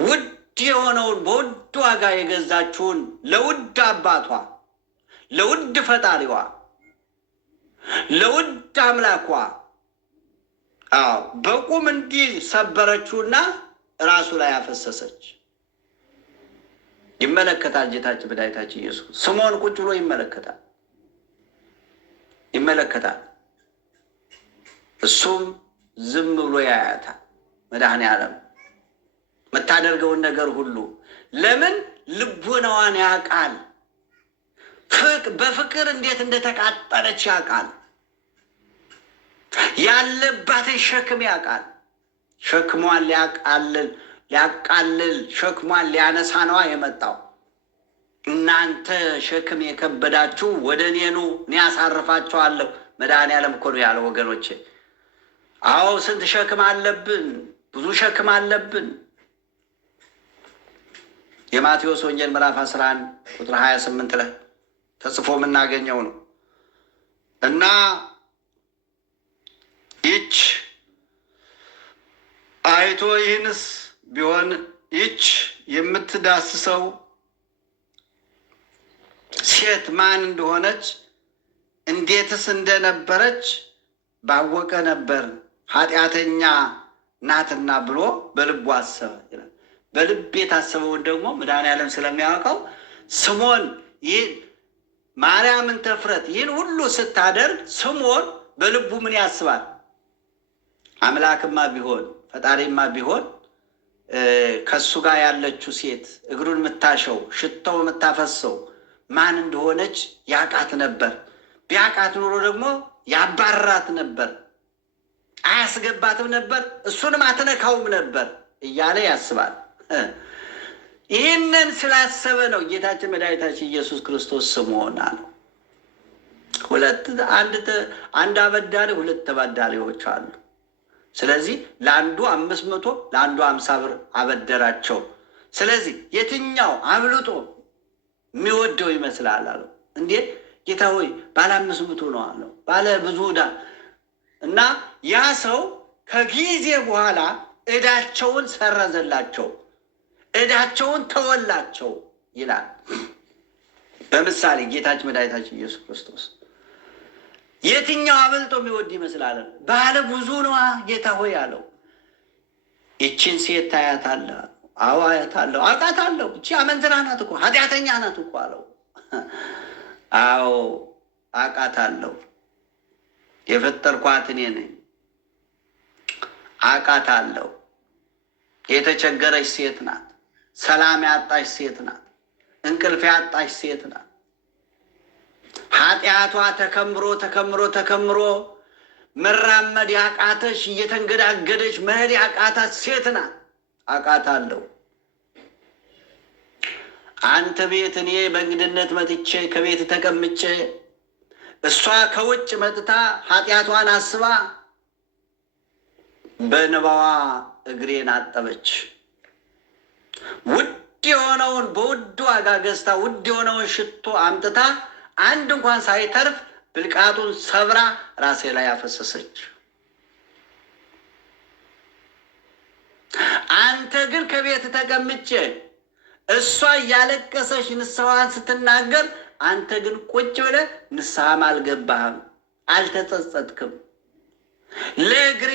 ውድ የሆነውን በውድ ዋጋ የገዛችውን ለውድ አባቷ፣ ለውድ ፈጣሪዋ፣ ለውድ አምላኳ በቁም እንዲህ ሰበረችውና ራሱ ላይ አፈሰሰች። ይመለከታል ጌታችን መድኃኒታችን ኢየሱስ። ስምዖን ቁጭ ብሎ ይመለከታል። እሱም ዝም ብሎ ያያታል። መድኃኔዓለም የምታደርገውን ነገር ሁሉ ለምን ልቦናዋን ያውቃል። በፍቅር እንዴት እንደተቃጠለች ያውቃል። ያለባትን ሸክም ያውቃል። ሸክሟን ሊያቃልል ሸክሟን ሊያነሳ ነዋ የመጣው። እናንተ ሸክም የከበዳችሁ ወደ እኔ ኑ እኔ አሳርፋችኋለሁ። መድኃኔዓለም እኮ ነው ያለው ወገኖቼ። ስንት ሸክም አለብን፣ ብዙ ሸክም አለብን። የማቴዎስ ወንጌል ምዕራፍ 11 ቁጥር 28 ላይ ተጽፎ የምናገኘው ነው። እና ይች አይቶ ይህንስ ቢሆን ይች የምትዳስሰው ሴት ማን እንደሆነች እንዴትስ እንደነበረች ባወቀ ነበር፣ ኃጢአተኛ ናትና ብሎ በልቡ አሰበ ይላል። በልብ የታሰበውን ደግሞ መድኃኔዓለም ስለሚያውቀው ስምዖን ይህን ማርያምን ተፍረት ይህን ሁሉ ስታደርግ ስምዖን በልቡ ምን ያስባል? አምላክማ ቢሆን ፈጣሪማ ቢሆን ከሱ ጋር ያለችው ሴት እግሩን የምታሸው ሽተው የምታፈሰው ማን እንደሆነች ያቃት ነበር። ቢያቃት ኑሮ ደግሞ ያባራት ነበር፣ አያስገባትም ነበር፣ እሱንም አትነካውም ነበር እያለ ያስባል። ይህንን ስላሰበ ነው ጌታችን መድኃኒታችን ኢየሱስ ክርስቶስ ስምዖን አለው። አንድ አበዳሪ ሁለት ተበዳሪዎች አሉ። ስለዚህ ለአንዱ 500 ለአንዱ 50 ብር አበደራቸው። ስለዚህ የትኛው አብልጦ የሚወደው ይመስላል አለው። እንዴ ጌታ ሆይ ባለ 500 ነው አለው፣ ባለ ብዙ ዕዳ እና ያ ሰው ከጊዜ በኋላ ዕዳቸውን ሰረዘላቸው፣ ዕዳቸውን ተወላቸው ይላል በምሳሌ ጌታችን መድኃኒታችን ኢየሱስ ክርስቶስ። የትኛው አበልጦ የሚወድ ይመስላል? ባለ ብዙ ነዋ ጌታ ሆይ አለው። ይችን ሴት ታያታለህ? አዎ አያታለሁ፣ አውቃታለሁ። እቺ አመንዝራ ናት እኮ ኃጢአተኛ ናት እኮ አለው። አዎ አውቃታለሁ፣ የፈጠርኳት እኔ ነኝ፣ አውቃታለሁ። የተቸገረች ሴት ናት፣ ሰላም ያጣች ሴት ናት፣ እንቅልፍ ያጣች ሴት ናት። ኃጢአቷ ተከምሮ መራመድ ያቃተች እየተንገዳገደች መሄድ ያቃታት ሴት ናት፣ አውቃታለሁ። አንተ ቤት እኔ በእንግድነት መጥቼ ከቤት ተቀምጬ እሷ ከውጭ መጥታ ኃጢአቷን አስባ በንባዋ እግሬን አጠበች። ውድ የሆነውን በውድ ዋጋ ገዝታ ውድ የሆነውን ሽቶ አምጥታ አንድ እንኳን ሳይተርፍ ብልቃጡን ሰብራ ራሴ ላይ ያፈሰሰች። አንተ ግን ከቤት ተቀምጬ እሷ እያለቀሰች ንስሐዋን ስትናገር አንተ ግን ቁጭ ብለህ ንስሐም አልገባህም፣ አልተጸጸትክም። ለእግሬ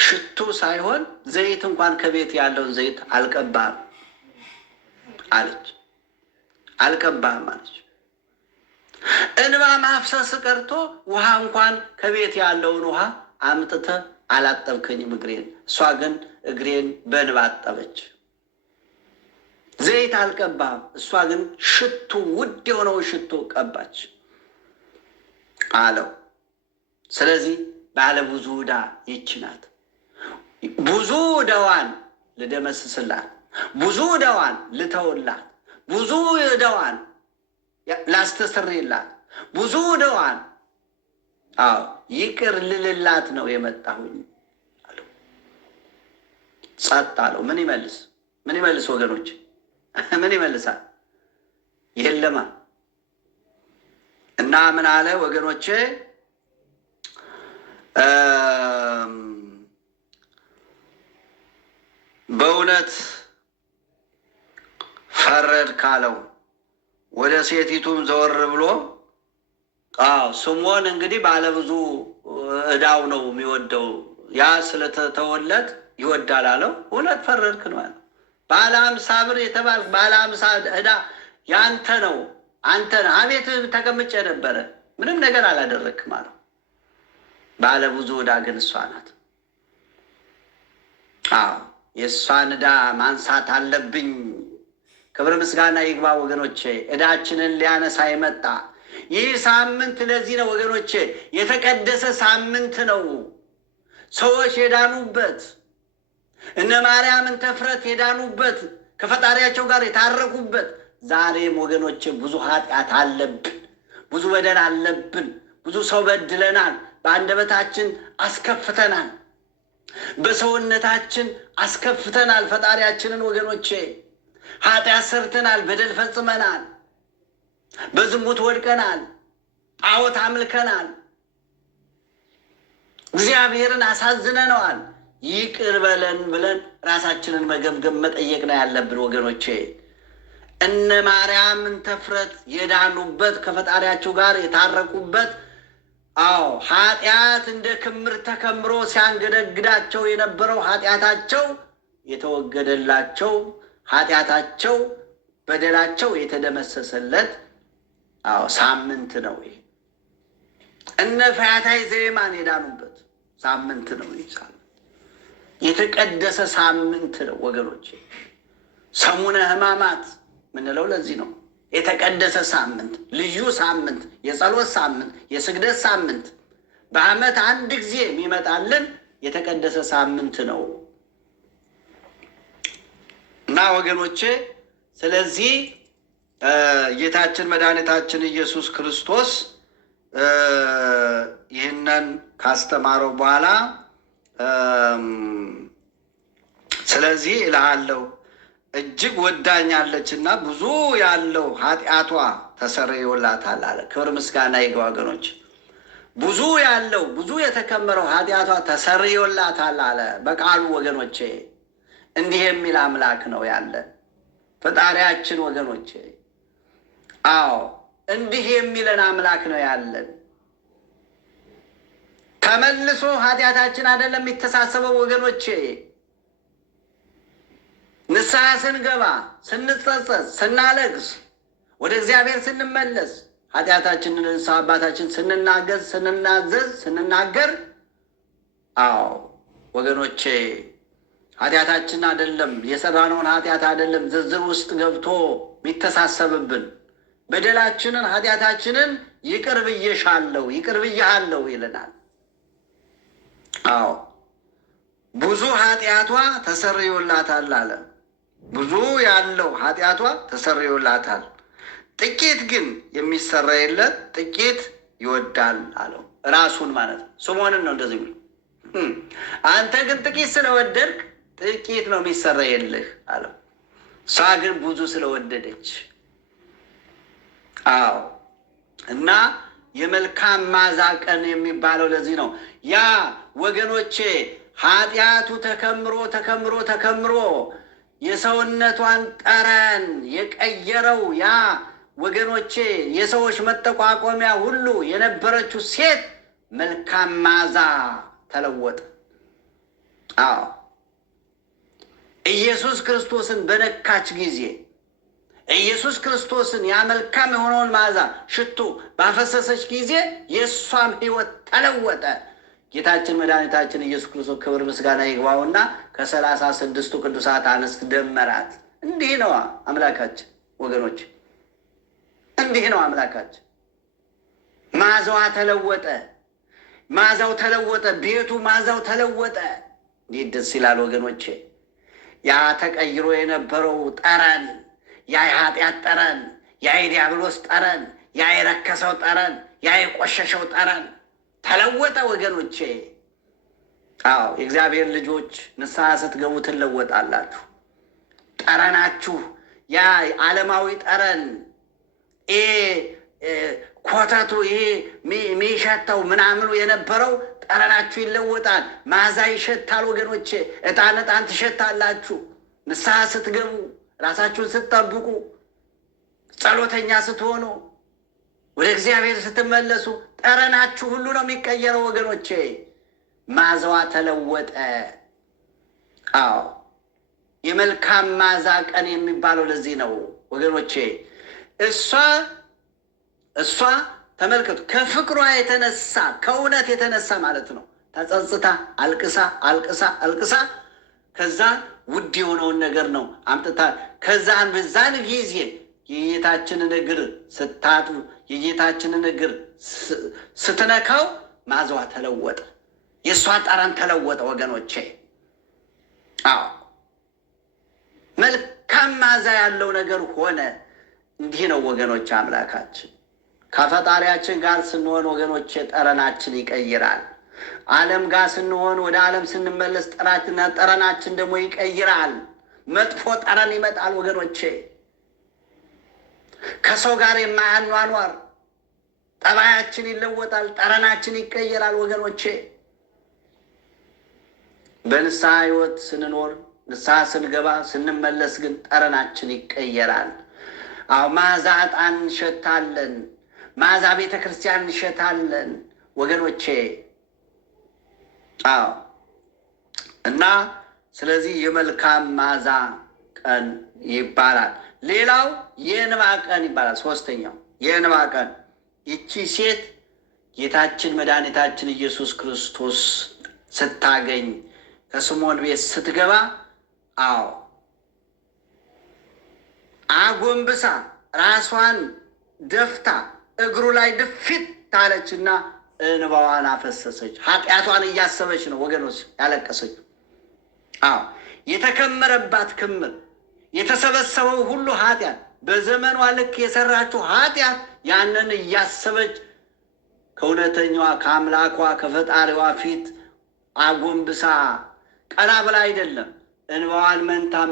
ሽቱ ሳይሆን ዘይት እንኳን ከቤት ያለውን ዘይት አልቀባህም አለች። አልቀባህም አለች። እንባ ማፍሰስ ቀርቶ ውሃ እንኳን ከቤት ያለውን ውሃ አምጥተህ አላጠብከኝም እግሬን። እሷ ግን እግሬን በእንባ አጠበች። ዘይት አልቀባም። እሷ ግን ሽቱ፣ ውድ የሆነው ሽቱ ቀባች አለው። ስለዚህ ባለ ብዙ ዕዳ ይህች ናት። ብዙ ዕዳዋን ልደመስስላት፣ ብዙ ዕዳዋን ልተውላት፣ ብዙ ዕዳዋን ላስተሰርይላት፣ ብዙ ዕዳዋን ይቅር ልልላት ነው የመጣሁኝ አለው። ጸጥ አለው። ምን ይመልስ? ምን ይመልስ ወገኖች? ምን ይመልሳል? የለማ እና ምን አለ ወገኖቼ? በእውነት ፈረድ ካለው ወደ ሴቲቱም ዘወር ብሎ ስምዖን እንግዲህ ባለብዙ ዕዳው ነው የሚወደው፣ ያ ስለተተወለት ይወዳል አለው። እውነት ፈረድክ ነው አለው። ባለ 50 ብር የተባል ባለ 50 ዕዳ ያንተ ነው፣ አንተ ነህ። አቤት ተቀምጬ ነበረ፣ ምንም ነገር አላደረግክም አለው። ባለ ብዙ ዕዳ ግን እሷ ናት። የእሷን ዕዳ ማንሳት አለብኝ። ክብር ምስጋና ይግባ ወገኖቼ። ዕዳችንን ሊያነሳ የመጣ ይህ ሳምንት ለዚህ ነው ወገኖቼ፣ የተቀደሰ ሳምንት ነው። ሰዎች የዳኑበት፣ እነ ማርያምን ተፍረት የዳኑበት፣ ከፈጣሪያቸው ጋር የታረቁበት። ዛሬም ወገኖቼ ብዙ ኃጢአት አለብን፣ ብዙ በደል አለብን። ብዙ ሰው በድለናል። በአንደበታችን አስከፍተናል፣ በሰውነታችን አስከፍተናል ፈጣሪያችንን ወገኖቼ። ኃጢአት ሰርተናል፣ በደል ፈጽመናል፣ በዝሙት ወድቀናል፣ ጣዖት አምልከናል፣ እግዚአብሔርን አሳዝነነዋል። ይቅር በለን ብለን ራሳችንን መገምገም መጠየቅ ነው ያለብን ወገኖቼ። እነ ማርያምን ተፍረት የዳኑበት፣ ከፈጣሪያቸው ጋር የታረቁበት፣ ኃጢአት እንደ ክምር ተከምሮ ሲያንገደግዳቸው የነበረው ኃጢአታቸው የተወገደላቸው፣ ኃጢአታቸው በደላቸው የተደመሰሰለት ሳምንት ነው። እነ ፈያታዊ ዘየማን የዳኑበት ሳምንት ነው። የተቀደሰ ሳምንት ነው ወገኖቼ። ሰሙነ ሕማማት ምንለው ለዚህ ነው። የተቀደሰ ሳምንት፣ ልዩ ሳምንት፣ የጸሎት ሳምንት፣ የስግደት ሳምንት፣ በዓመት አንድ ጊዜ የሚመጣልን የተቀደሰ ሳምንት ነው እና ወገኖቼ፣ ስለዚህ ጌታችን መድኃኒታችን ኢየሱስ ክርስቶስ ይህንን ካስተማረው በኋላ ስለዚህ እልሃለሁ እጅግ ወዳኛለችና ብዙ ያለው ኃጢአቷ ተሰርዮላታል አለ። ክብር ምስጋና ይግባ ወገኖች። ብዙ ያለው ብዙ የተከመረው ኃጢአቷ ተሰርዮላታል አለ በቃሉ ወገኖቼ። እንዲህ የሚል አምላክ ነው ያለን ፈጣሪያችን ወገኖቼ። እንዲህ የሚለን አምላክ ነው ያለን። ተመልሶ ኃጢአታችን አይደለም የሚተሳሰበው ወገኖቼ። ንስሐ ስንገባ፣ ስንጸጸት፣ ስናለቅስ፣ ወደ እግዚአብሔር ስንመለስ፣ ኃጢአታችንን ንስሐ አባታችን ስንናዘዝ፣ ስንናገር፣ ወገኖቼ ኃጢአታችን አይደለም የሰራነውን ኃጢአት አይደለም ዝርዝር ውስጥ ገብቶ የሚተሳሰብብን፣ በደላችንን ኃጢአታችንን ይቅር ብዬሻለሁ፣ ይቅር ብዬሃለሁ ይለናል። ብዙ ኃጢአቷ ተሰርዮላታል አለ። ብዙ ያለው ኃጢአቷ ተሰርዮላታል፣ ጥቂት ግን የሚሰረይለት ጥቂት ይወዳል አለው። ራሱን ማለት ነው። ስምዖንን ነው እንደዚህ ብሎ አንተ ግን ጥቂት ስለወደድክ ጥቂት ነው የሚሰረይልህ አለው። እሷ ግን ብዙ ስለወደደች እና የመልካም መዓዛ ቀን የሚባለው ለዚህ ነው። ያ ወገኖቼ ኃጢአቱ ተከምሮ ተከምሮ ተከምሮ የሰውነቷን ጠረን የቀየረው ያ ወገኖቼ የሰዎች መጠቋቋሚያ ሁሉ የነበረችው ሴት መልካም መዓዛ ተለወጠ። ኢየሱስ ክርስቶስን በነካች ጊዜ ኢየሱስ ክርስቶስን ያ መልካም የሆነውን መዓዛ ሽቱ ባፈሰሰች ጊዜ የእሷም ሕይወት ተለወጠ። ጌታችን መድኃኒታችን ኢየሱስ ክርስቶስ ክብር ምስጋና ይግባውና ከ36ቱ ቅዱሳት አንስት ደመራት። እንዲህ ነው አምላካችን ወገኖች፣ እንዲህ ነው አምላካችን። መዓዛዋ ተለወጠ፣ መዓዛው ተለወጠ፣ ቤቱ መዓዛው ተለወጠ። እንዴት ደስ ይላል ወገኖቼ! ያ ተቀይሮ የነበረው ጠረን፣ ያ የኃጢአት ጠረን፣ ያ የዲያብሎስ ጠረን፣ ያ የረከሰው ጠረን፣ ያ የቆሸሸው ጠረን ተለወጠ ወገኖቼ። አዎ የእግዚአብሔር ልጆች ንስሐ ስትገቡ ትለወጣላችሁ። ጠረናችሁ ያ ዓለማዊ ጠረን ኮተቱ ይሄ የሚሸተው ምናምኑ የነበረው ጠረናችሁ ይለወጣል። መዓዛ ይሸታል ወገኖቼ። ዕጣን ትሸታላችሁ። ንስሐ ስትገቡ፣ ራሳችሁን ስትጠብቁ፣ ጸሎተኛ ስትሆኑ፣ ወደ እግዚአብሔር ስትመለሱ ጠረናችሁ ሁሉ ነው የሚቀየረው ወገኖቼ። መዓዛዋ ተለወጠ። አዎ የመልካም መዓዛ ቀን የሚባለው ለዚህ ነው ወገኖቼ። እሷ ተመልከቱ፣ ከፍቅሯ የተነሳ ከእውነት የተነሳ ማለት ነው ተጸጽታ አልቅሳ ከዛ ውድ የሆነውን ነገር ነው አምጥታ ከዛን በዛን ጊዜ የጌታችንን እግር ስታጥብ የጌታችንን እግር ስትነካው መዓዛዋ ተለወጠ። የእሷ ጠረን ተለወጠ ወገኖቼ። አዎ መልካም መዓዛ ያለው ነገር ሆነ። እንዲህ ነው ወገኖች አምላካችን። ከፈጣሪያችን ጋር ስንሆን ወገኖቼ ጠረናችን ይቀይራል። ዓለም ጋር ስንሆን ወደ ዓለም ስንመለስ ጠረናችን ደግሞ ይቀይራል። መጥፎ ጠረን ይመጣል ወገኖቼ። ከሰው ጋር የማያኗኗር ጠባያችን ይለወጣል። ጠረናችን ይቀየራል ወገኖቼ። በንስሐ ሕይወት ስንኖር ንስሐ ስንገባ ስንመለስ ግን ጠረናችን ይቀየራል። አዎ መዓዛ ዕጣን እንሸታለን። መዓዛ ቤተ ክርስቲያን እንሸታለን ወገኖቼ። አዎ እና ስለዚህ የመልካም መዓዛ ቀን ይባላል። ሌላው የእንባ ቀን ይባላል። ሶስተኛው የእንባ ቀን። ይቺ ሴት ጌታችን መድኃኒታችን ኢየሱስ ክርስቶስ ስታገኝ ከስምዖን ቤት ስትገባ፣ አዎ አጎንብሳ ራሷን ደፍታ እግሩ ላይ ድፊት ታለችና እንባዋን አፈሰሰች። ኃጢአቷን እያሰበች ነው ወገኖች ያለቀሰች። አዎ የተከመረባት ክምር የተሰበሰበው ሁሉ ኃጢአት በዘመኗ ልክ የሰራችው ኃጢአት ያንን እያሰበች ከእውነተኛዋ ከአምላኳ ከፈጣሪዋ ፊት አጎንብሳ ቀና ብላ አይደለም እንባዋን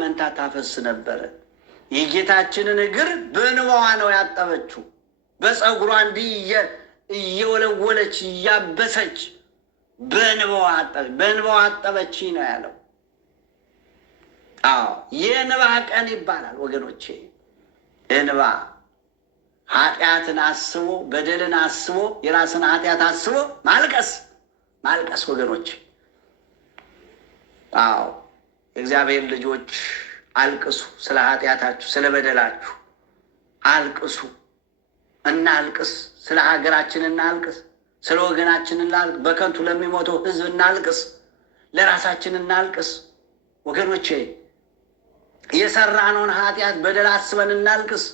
መንታ ታፈስ ነበረ። የጌታችንን እግር በእንባዋ ነው ያጠበችው። በፀጉሯ እንዲህ እየወለወለች እያበሰች በእንባዋ አጠበች ነው ያለው። አዎ የእንባ ቀን ይባላል ወገኖቼ። እንባ ኃጢአትን አስቦ በደልን አስቦ የራስን ኃጢአት አስቦ ማልቀስ ወገኖቼ። አዎ የእግዚአብሔር ልጆች አልቅሱ፣ ስለ ኃጢአታችሁ ስለ በደላችሁ አልቅሱ። እናልቅስ፣ ስለ ሀገራችን እናልቅስ፣ ስለ ወገናችን እናልቅስ፣ በከንቱ ለሚሞተው ሕዝብ እናልቅስ፣ ለራሳችን እናልቅስ ወገኖቼ። የሰራነውን ኃጢአት በደል አስበን እናልቅስ፣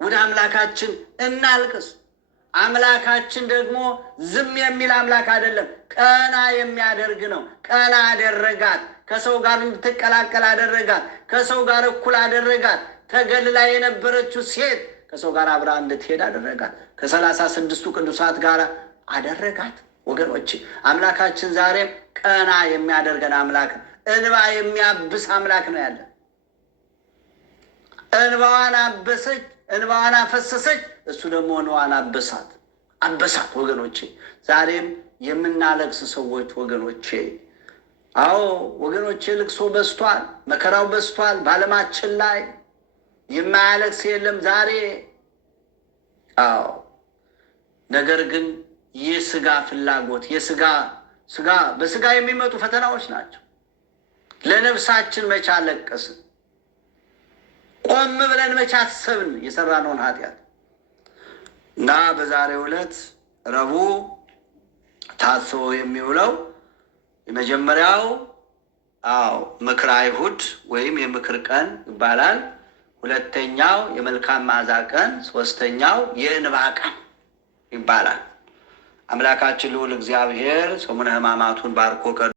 ወደ አምላካችን እናልቅስ። አምላካችን ደግሞ ዝም የሚል አምላክ አይደለም፣ ቀና የሚያደርግ ነው። ቀና አደረጋት፣ ከሰው ጋር እንድትቀላቀል አደረጋት፣ ከሰው ጋር እኩል አደረጋት። ተገልላ የነበረችው ሴት ከሰው ጋር አብራ እንድትሄድ አደረጋት። ከ36ቱ ቅዱሳት ጋር አደረጋት ወገኖች። አምላካችን ዛሬም ቀና የሚያደርገን አምላክ፣ እንባ የሚያብስ አምላክ ነው ያለ። እንባዋን አበሰች፣ እንባዋን አፈሰሰች፣ እሱ ደግሞ እንባዋን አበሳት ወገኖቼ። ዛሬም የምናለቅስ ሰዎች ወገኖቼ፣ አዎ ወገኖቼ፣ ልቅሶ በዝቷል፣ መከራው በዝቷል በዓለማችን ላይ። የማያለቅስ የለም ዛሬ። አዎ ነገር ግን የስጋ ፍላጎት በስጋ የሚመጡ ፈተናዎች ናቸው። ለነፍሳችን መቼ አለቀስን? ቆም ብለን መቼ አሰብን የሰራነውን ኃጢአት? እና በዛሬው ዕለት ረቡዕ ታስቦ የሚውለው የመጀመሪያው አዎ ምክረ አይሁድ ወይም የምክር ቀን ይባላል። ሁለተኛው የመልካም መዓዛ ቀን፣ ሶስተኛው የእንባ ቀን ይባላል። አምላካችን ልዑል እግዚአብሔር ሰሙነ ሕማማቱን ባርኮ